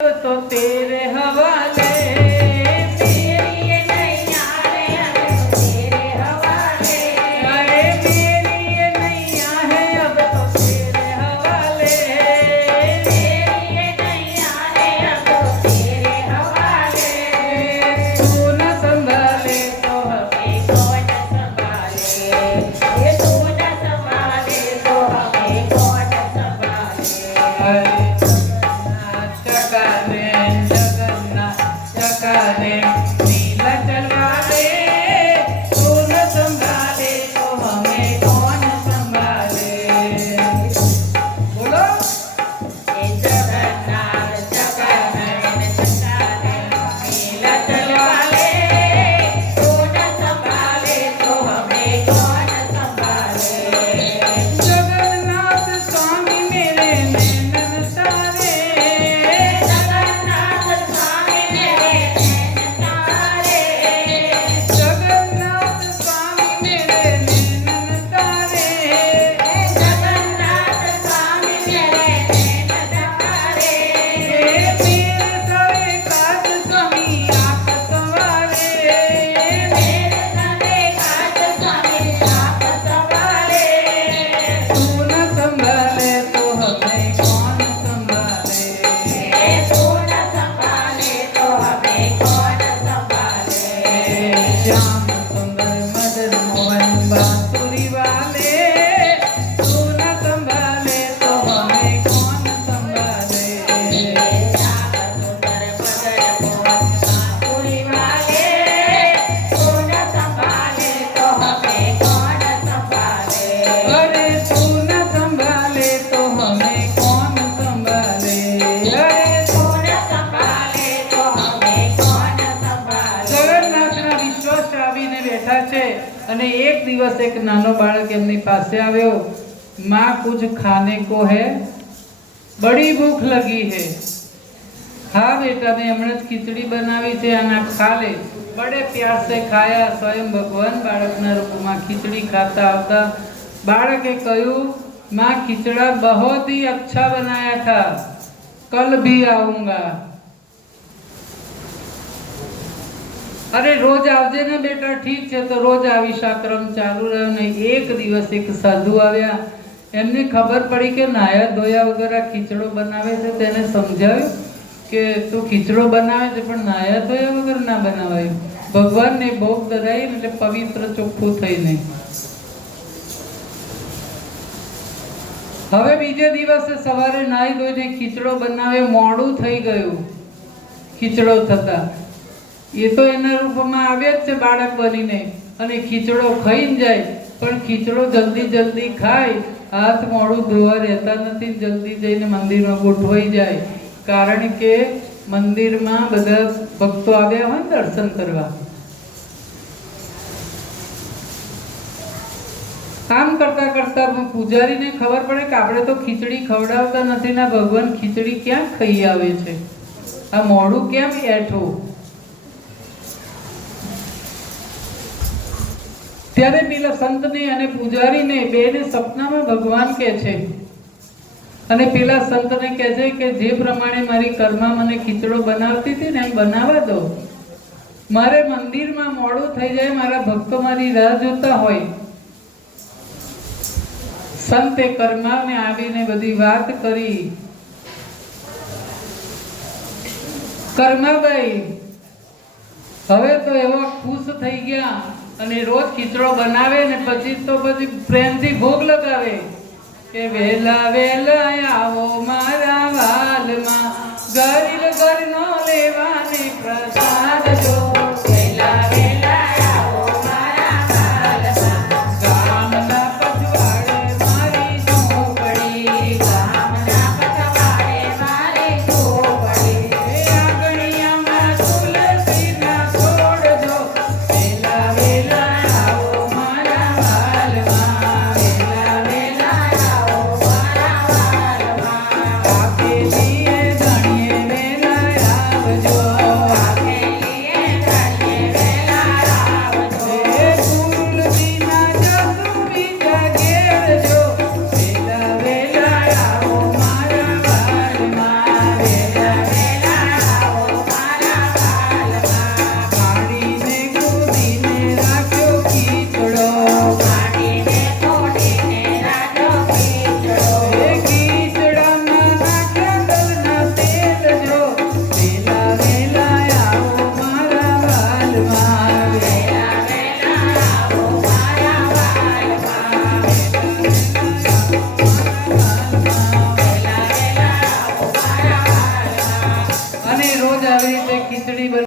तो तेरे हवाले અને एक दिवस एक नानो बालक एमनी पासे आव्यो। माँ कुछ खाने को है, बड़ी भूख लगी है। हाँ बेटा, मैं हमने खिचड़ी बनावी छे, आना खा ले। बड़े प्यार से खाया। स्वयं भगवान बालकना रूपमां खिचड़ी खाता आवता बालके कह्युं, माँ खिचड़ा बहुत ही अच्छा बनाया था, कल भी आऊंगा। अरे रोज आवजे ने बेटा। ठीक है, तो रोज आवीश। आ क्रम चालू रह्यो ने एक दिवस एक साधु आव्या। एमने खबर पड़ी के नाया धोया वगर आ खीचड़ो बनावे छे। तेने समझाव्युं के तू खीचड़ो बनावे छे पण नाया धोया वगर ना बनावाय। भगवान ने भोग धराई એટલે પવિત્ર ચોખ્ખું થઈને હવે બીજે દિવસે સવારે નાઈ ધોઈને ખીચડો બનાવે। મોડું થઈ ગયું ખીચડો થતા। ये तो एना रूपमां आवे ज छे बाळक बनीने अने खीचड़ो खाईने जाय। पण खीचड़ो जल्दी जल्दी खाय, हाथ मोढुं धोवा रहता नथी। जल्दी जईने मंदिरमां गोठवाई जाय, कारण के मंदिरमां बधा भक्तो आव्या होय दर्शन करवा। काम करता करता पूजारी ने खबर पड़े कि आपणे तो खीचड़ी खवडावता नथी ने भगवान खीचड़ी क्यां खाई आवे छे, आ मोढुं केम एठुं। त्यारे पेला संत ने अने पूजारी ने बेने सपना में भगवान कहे छे अने पेला संत ने कहे छे के जे प्रमाणे मारी कर्मा मने खीचड़ो बनावती थी ने बनावा दो। मारे मंदिर में मोडू थई जाय, मारा भक्तो मारी राह जोता होय। संते कर्मा ने आवीने बधी वात करी। कर्माबाई हवे तो एवा खुश थई गया અને રોજ ખીચડો બનાવે ને પછી તો પછી પ્રેમથી ભોગ લગાવે કે વેલા વેલા આવો મારા વાલમાં ગરીબ ઘરનો લેવાને પ્રસાદ।